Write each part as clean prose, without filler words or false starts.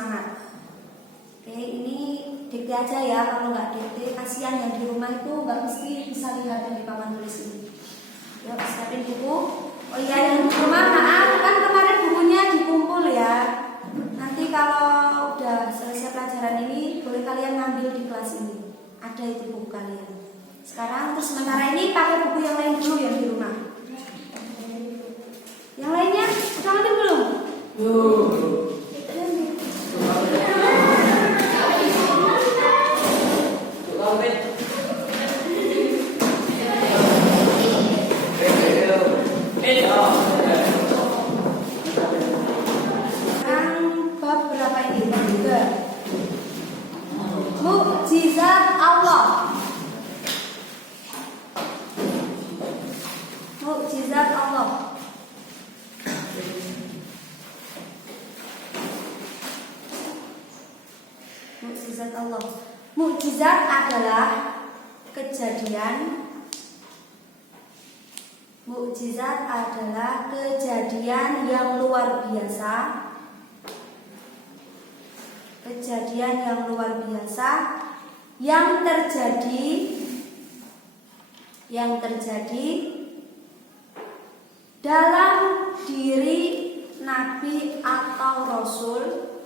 semangat. Oke, ini dikte aja ya. Kalau nggak dikte, kasihan yang di rumah itu nggak mesti bisa lihat yang di papan tulis ini. Yuk, siapin buku. Oh iya, yang di rumah, maaf, kan kemarin bukunya dikumpul ya. Nanti kalau udah selesai pelajaran ini, boleh kalian ngambil di kelas ini. Ada itu buku kalian. Sekarang terus sementara ini pakai buku yang lain dulu yang di rumah. Yang lainnya, udah ngambil belum? Mukjizat Allah. Mukjizat Allah. Mukjizat Allah. Mukjizat adalah kejadian. Mukjizat adalah kejadian yang luar biasa. Kejadian yang luar biasa yang terjadi dalam diri nabi atau rasul,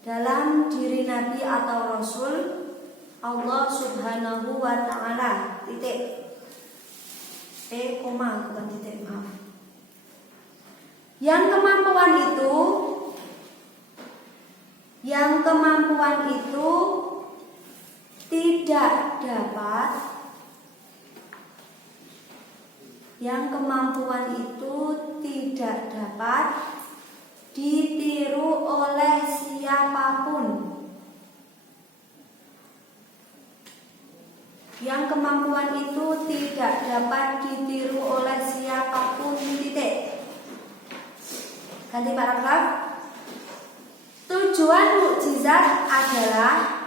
dalam diri nabi atau rasul Allah Subhanahu wa taala. Titik. Koma bukan titik, maaf. Yang kemampuan itu tidak dapat ditiru oleh siapapun. Yang kemampuan itu tidak dapat ditiru oleh siapapun. Titik. Ganti paragraf. Tujuan mukjizat adalah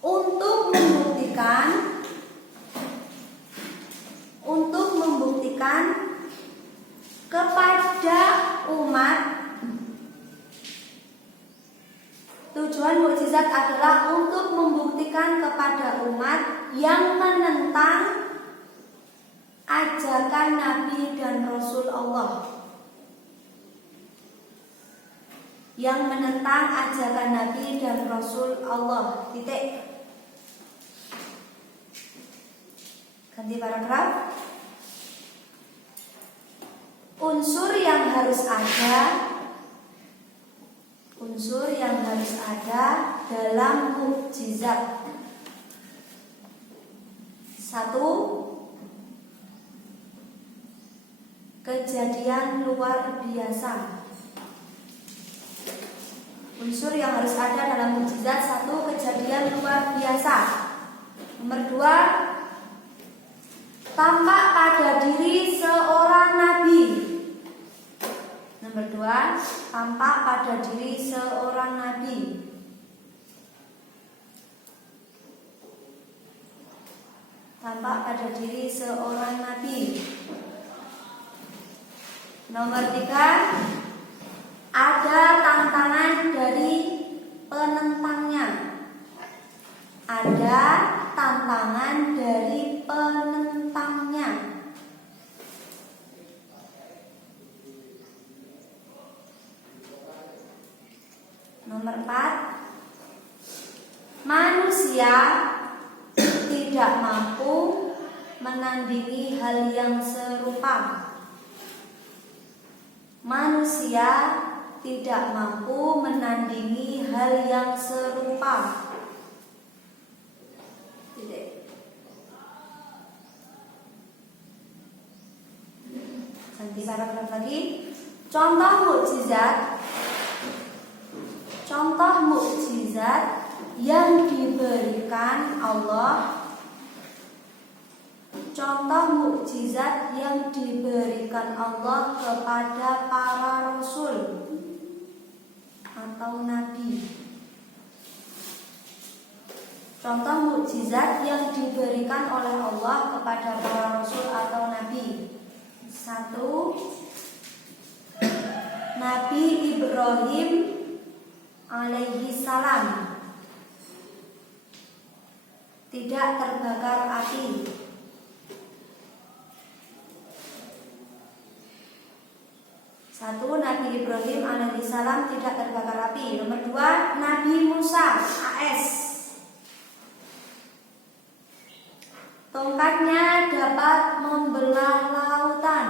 untuk membuktikan kepada umat. Tujuan mukjizat adalah untuk membuktikan kepada umat yang menentang ajakan Nabi dan Rasul Allah. Yang menentang ajakan Nabi dan Rasul Allah. Titik. Ganti paragraf. Unsur yang harus ada dalam mukjizat. 1. Kejadian luar biasa. Unsur yang harus ada dalam mukjizat. 1. Kejadian luar biasa. Nomor 2. Tampak pada diri seorang nabi. Nomor 2. Tampak pada diri seorang nabi. Tampak pada diri seorang nabi. Nomor 3. Ada tantangan dari penentangnya. Ada tantangan dari penentangnya. Nomor 4. Manusia tidak mampu menandingi hal yang serupa. Manusia tidak mampu menandingi hal yang serupa. Ganti paragraf lagi. Contoh mukjizat yang diberikan Allah. Contoh mukjizat yang diberikan Allah kepada para rasul atau nabi. Contoh mukjizat yang diberikan oleh Allah kepada para rasul atau nabi. Satu, Nabi Ibrahim alaihi salam tidak terbakar api. Satu, Nabi Ibrahim alaihi salam tidak terbakar api. Nomor dua, Nabi Musa AS, tongkatnya dapat membelah lautan.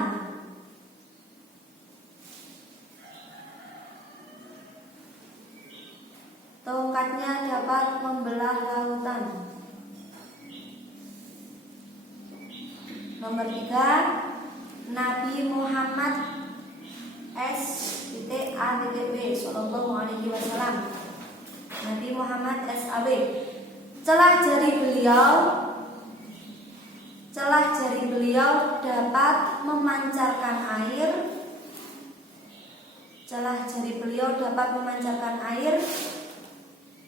Tongkatnya dapat membelah lautan. Nomor tiga, Nabi Muhammad S.A.W. Sallallahu Alaihi Wasallam. Nabi Muhammad S.A.W. Celah jari beliau dapat memancarkan air. Celah jari beliau dapat memancarkan air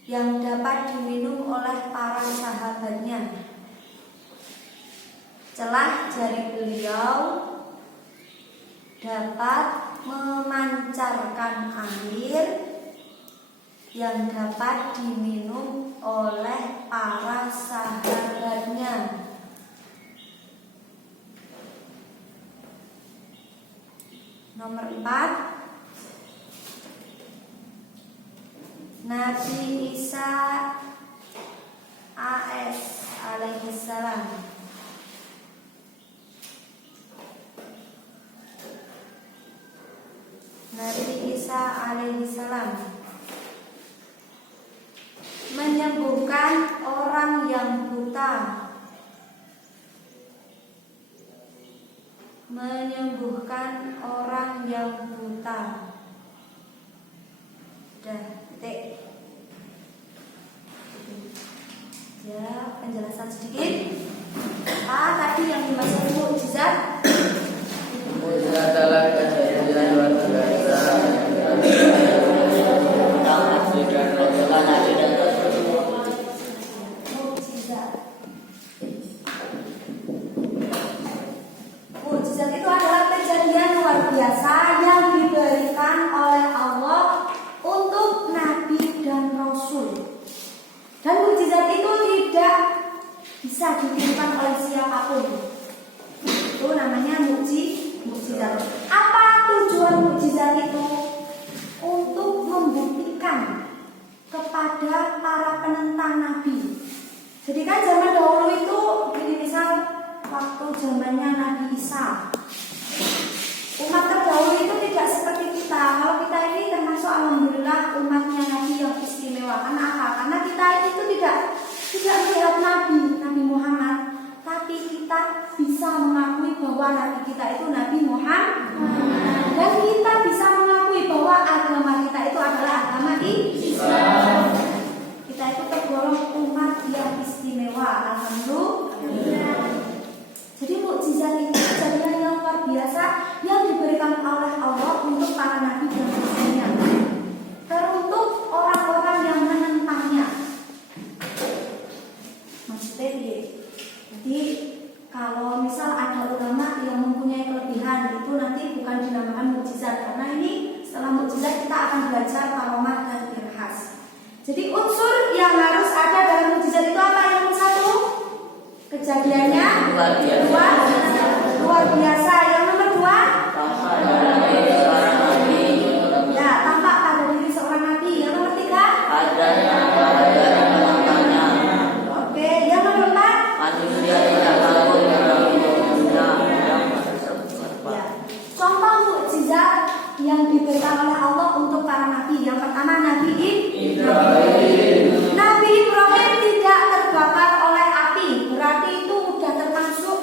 yang dapat diminum oleh para sahabatnya. Celah jari beliau dapat memancarkan air yang dapat diminum oleh para sahabatnya. Nomor 4, Nabi Isa AS alaihi salam. Nabi Isa alaihi salam menyembuhkan orang yang buta. Menyembuhkan orang yang buta. Dah, titik. Ya, penjelasan sedikit. Tadi yang dimaksud mukjizat? Mukjizat adalah kejadian luar biasa. Mukjizat itu adalah kejadian luar biasa yang diberikan oleh Allah untuk Nabi dan Rasul. Dan mukjizat itu tidak bisa ditirukan oleh siapapun. Itu namanya mukjizat. Apa tujuan mukjizat itu? Untuk membuktikan kepada para penentang Nabi. Jadi kan zaman dahulu itu, gini misal waktu zamannya Nabi Isa, umat terdahulu itu tidak seperti kita. Kalau kita ini termasuk alhamdulillah umatnya Nabi yang istimewa. Karena apa? Karena kita itu tidak melihat Nabi Muhammad, tapi kita bisa mengakui bahwa Nabi kita itu Nabi Muhammad. Dan kita bisa mengakui bahwa agama kita itu adalah agama Islam. Kita itu tergolong umat yang istimewa. Alhamdulillah. Jadi mukjizat itu kejadian yang luar biasa yang diberikan oleh Allah untuk para nabi dan rasulnya, teruntuk orang-orang yang menentangnya. Maksudnya jadi kalau misal ada ulama yang mempunyai kelebihan, itu nanti bukan dinamakan mukjizat, karena ini setelah mukjizat kita akan belajar karomah dan irhas. Jadi unsur yang harus ada dalam mukjizat itu apa? Yang satu, kejadiannya luar biasa. Yang nomor dua, ya, tampak pada diri seorang nabi. Yang nomor tiga, oke. Yang nomor empat, ya, contoh mukjizat yang diberikan oleh Allah untuk para nabi. Yang pertama, Nabi Ibrahim. Nabi Ibrahim tidak terbakar oleh api. Berarti itu sudah termasuk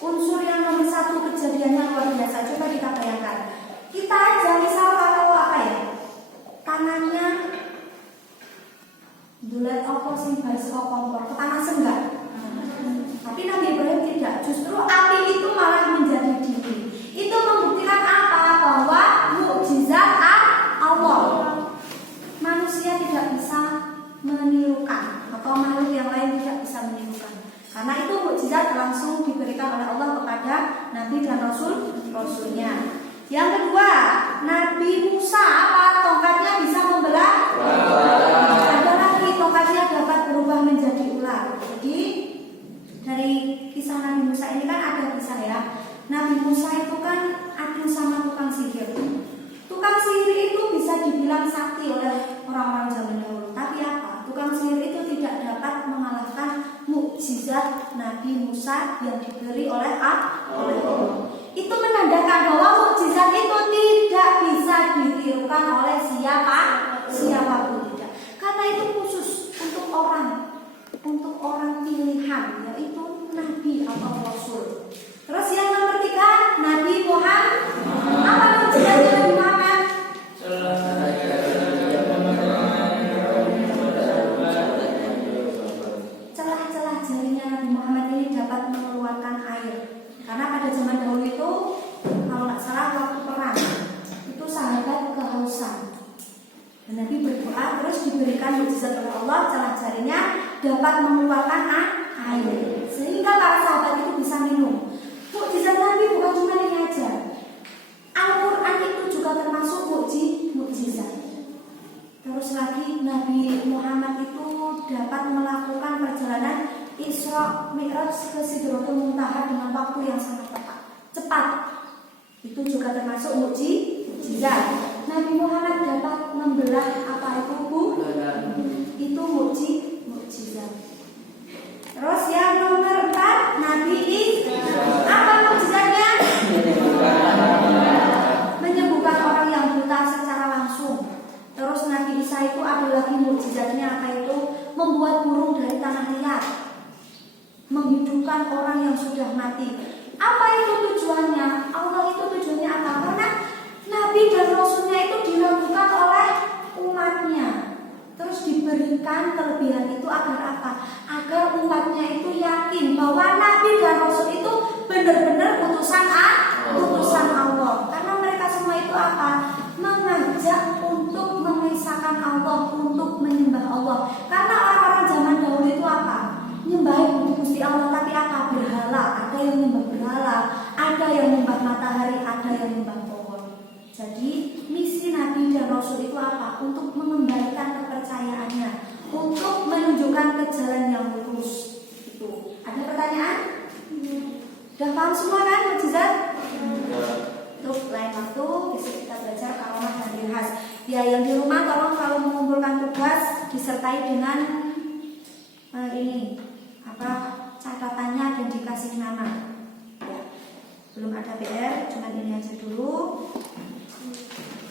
unsur yang nomor satu kejadian Karena itu mukjizat langsung diberikan oleh Allah kepada Nabi dan Rasul-Rasulnya. Yang kedua, Nabi Musa apa? Tongkatnya bisa membelah. Ada lagi tongkatnya dapat berubah menjadi ular. Jadi dari kisah Nabi Musa ini kan ada kisah ya. Nabi Musa itu kan adu sama tukang sihir. Tukang sihir itu bisa dibilang sakti oleh orang-orang zaman dahulu. Tapi apa? Tukang sihir itu tidak dapat mengalahkan mukjizat Nabi Musa yang diberi oleh Allah. Itu menandakan bahwa mukjizat itu tidak bisa ditirukan oleh siapapun tidak. Karena itu khusus untuk orang pilihan, yaitu Nabi atau Rasul. Terus yang nomor 3, Nabi Muhammad. Apa mukjizatnya Nabi Muhammad? Celah-celah jarinya Nabi Muhammad ini dapat mengeluarkan air. Karena pada zaman dahulu itu, kalau nggak salah waktu perang, itu sahabat kehausan. Dan Nabi berdoa terus diberikan mukjizat oleh Allah, celah jarinya dapat mengeluarkan air, sehingga para sahabat itu bisa minum. Mukjizat Nabi bukan cuma ini aja. Al-Quran itu juga termasuk mukjizat. Terus lagi Nabi Muhammad itu dapat melakukan perjalanan Isra Mi'raj ke Sidratul Muntaha dengan waktu yang sangat cepat. Itu juga termasuk mukjizat. Nabi Muhammad dapat membelah apa itu Bu? Itu mukjizat. Terus yang nomor 4, Nabi Isa. Apa mukjizatnya? Menyembuhkan orang yang buta secara langsung. Terus Nabi Isa itu ada lagi mukjizatnya, apa itu? Membuat burung dari tanah liat, menghidupkan orang yang sudah mati. Apa itu tujuannya? Allah itu tujuannya apa? Karena Nabi dan Rasulnya itu diragukan oleh umatnya. Terus diberikan kelebihan itu agar apa? Agar umatnya itu yakin bahwa Nabi dan Rasul itu benar-benar utusan Allah. Karena mereka semua itu apa? Mengajak untuk mengisahkan Allah, untuk menyembah Allah. Karena orang-orang zaman dahulu itu apa? Nyembah Gusti Allah, tapi apa? Berhala. Ada yang nyembah berhala, ada yang nyembah matahari, ada yang nyembah pohon. Jadi misi Nabi dan Rasul itu apa? Untuk mengembalikan kepercayaannya, untuk menunjukkan ke jalan yang lurus. Itu. Ada pertanyaan? Udah paham semua kan mukjizat? Untuk lain waktu bisa kita belajar karomah dan ciri khas. Ya, yang di rumah tolong kalau mengumpulkan tugas disertai dengan ini apa catatannya dan dikasih nama. Ya, belum ada PR, cuma ini aja dulu.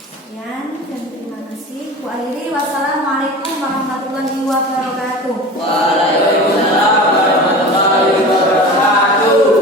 Sekian dan terima kasih. Bu akhiri, wassalamualaikum warahmatullahi wabarakatuh. Waalaikumsalam.